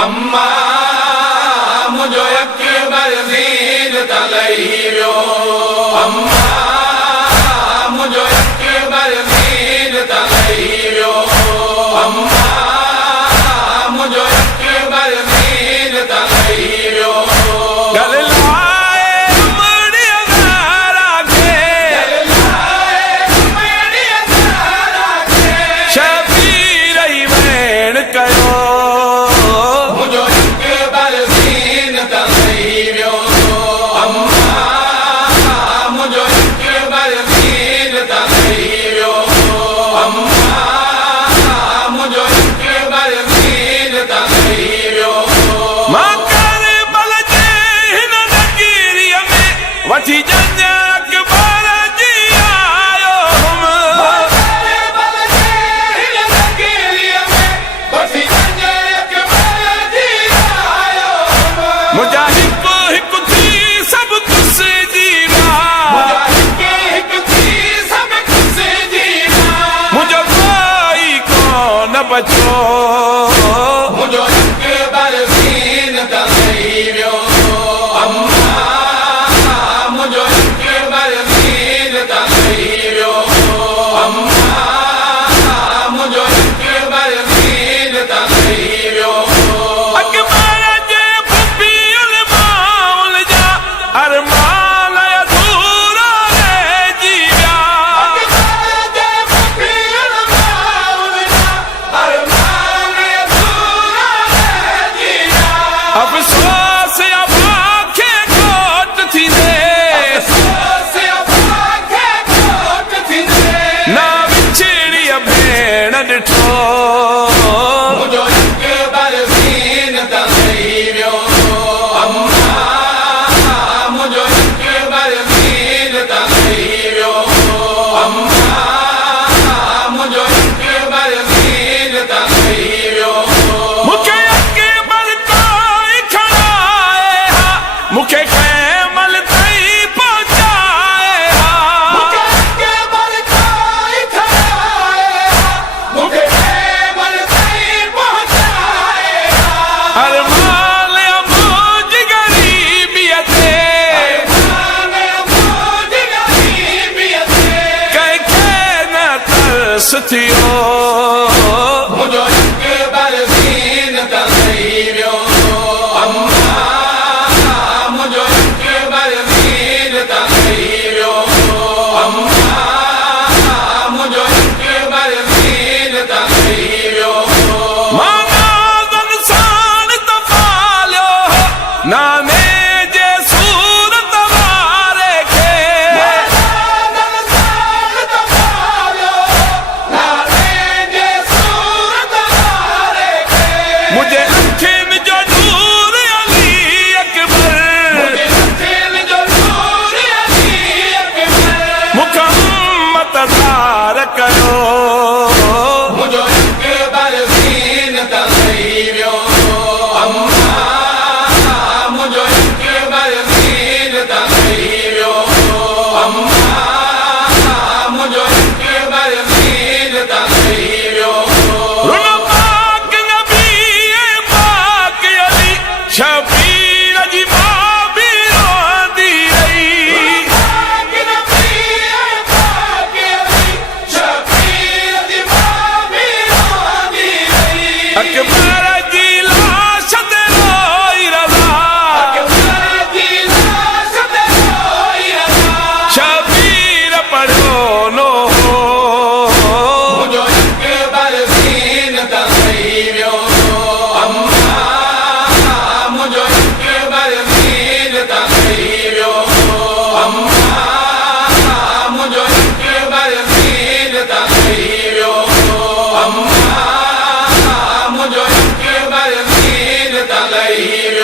अम्मा मुझो अकबर ज़ीन तलई वियो अम्मा मुझो अकबर ज़ीन तलई वियो अम्मा मुझो अकबर ज़ीन तलई वियो गल लाए उमड़ी ज़ारा के शबीर ई वेण कयो वठी जंज अकबर जी आयो हम बल जे हिन नगरीअ में वठी जंज अकबर जी आयो हम मुंहिंजा हिकु थी सभु कुछ जीवा मुंहिंजा हिकु थी सभु कुछ जीवा मुंहिंजो कोई कोन बचो मुंहिंजो अकबर ज़ीन तलई वियो सतियो मुझो अकबर ज़ीन तलई वियो अम्मा मुझो अकबर ज़ीन तलई वियो अम्मा मुझो अकबर ज़ीन तलई वियो माना दन सान त पालियो नाने जे सूरत वारे खे मुझे अखिन जो नूर अली अकबर मुझे अखिन जो नूर अली अकबर मुखा उम्मत दार कयो मुझो अकबर ज़ीन तलई वियो अम्मा मुझो अकबर ज़ीन तलई वियो अम्मा मुझो अकबर ज़ीन तलई वियो शबीर जी मां भी रोंदी रही शबीर जी मां भी रोंदी रही अकबर जी लाश ते रोई रहा अकबर जी लाश ते रोई रहा शबीर पढ़ो नो मुझो अकबर ज़ीन तलई वियो अम्मा मुझो अकबर ज़ीन तलई वियो